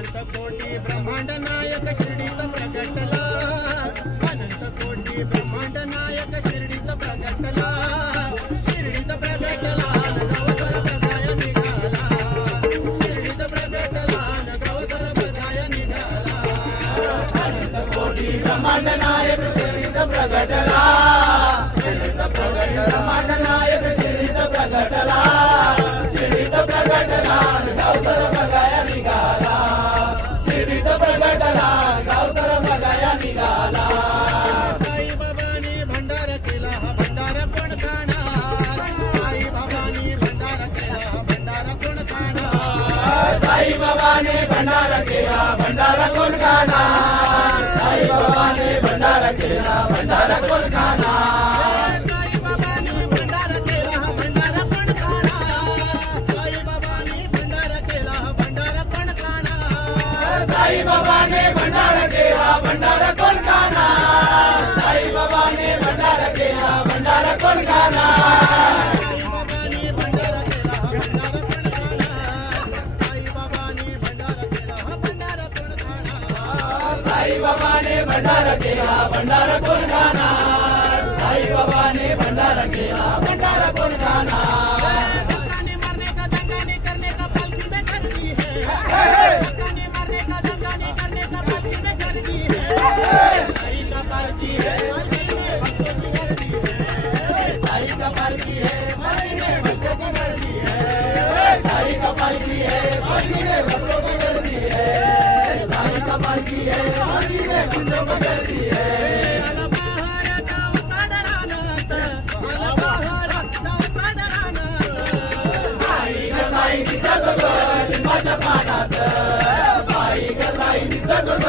अनंत कोटी ब्रह्मांड नायक शिर्डीत प्रगटला, अनंत कोटी ब्रह्मांड नायक शिर्डीत प्रगटला, शिर्डीत प्रगटला गावकर बजाया निघाला, शिर्डीत प्रगटला गावकर बजाया निघाला. अनंत कोटी ब्रह्मांड नायक शिर्डीत प्रगटला, शिर्डीत ब्रह्मांड नायक शिर्डीत प्रगटला, शिर्डीत प्रगटला गावकर बजाया निघाला, शिर्डीत प्रगटला गावकर बजाया निघाला. साईबाबांनी भंडार केला हा भंडार कोण खाणार, साईबाबांनी भंडार केला हा भंडार कोण खाणार, साईबाबाने भंडार केला भंडार कोण खाणार, साईबाबाने भंडार केला भंडार कोण खाणार, साईबाबांनी भंडार केला हा भंडार कोण खाणार, साईबाबांनी भंडार केला हा भंडार कोण खाणार, साईबाबाने भंडार केला भंडार कोण खाणार, साईबाबाने भंडार केला भंडार कोण खाणार, साईबाबांनी भंडार केला हा भंडार कोण खाणार, साईबाबांनी भंडार केला हा भंडार कोण खाणार, साईबाबाने भंडार केला भंडार कोण खाणार, साईबाबाने भंडार केला भंडार कोण खाणार. दंगाने मरने का दंगाने करने का पालकी में करती है, दंगाने मरने का दंगाने करने का पालकी में करती है, साई का पालकी है पालकी में भक्तों की गर्दी है, साई का पालकी है पालकी में भक्तों की गर्दी है, साई का पालकी है पालकी में भक्तों की गर्दी है, साई का पालकी है पालकी में भक्तों की गर्दी है. साई दिसत ग लिंबाच्या पानात, बाई ग साई दिसत ग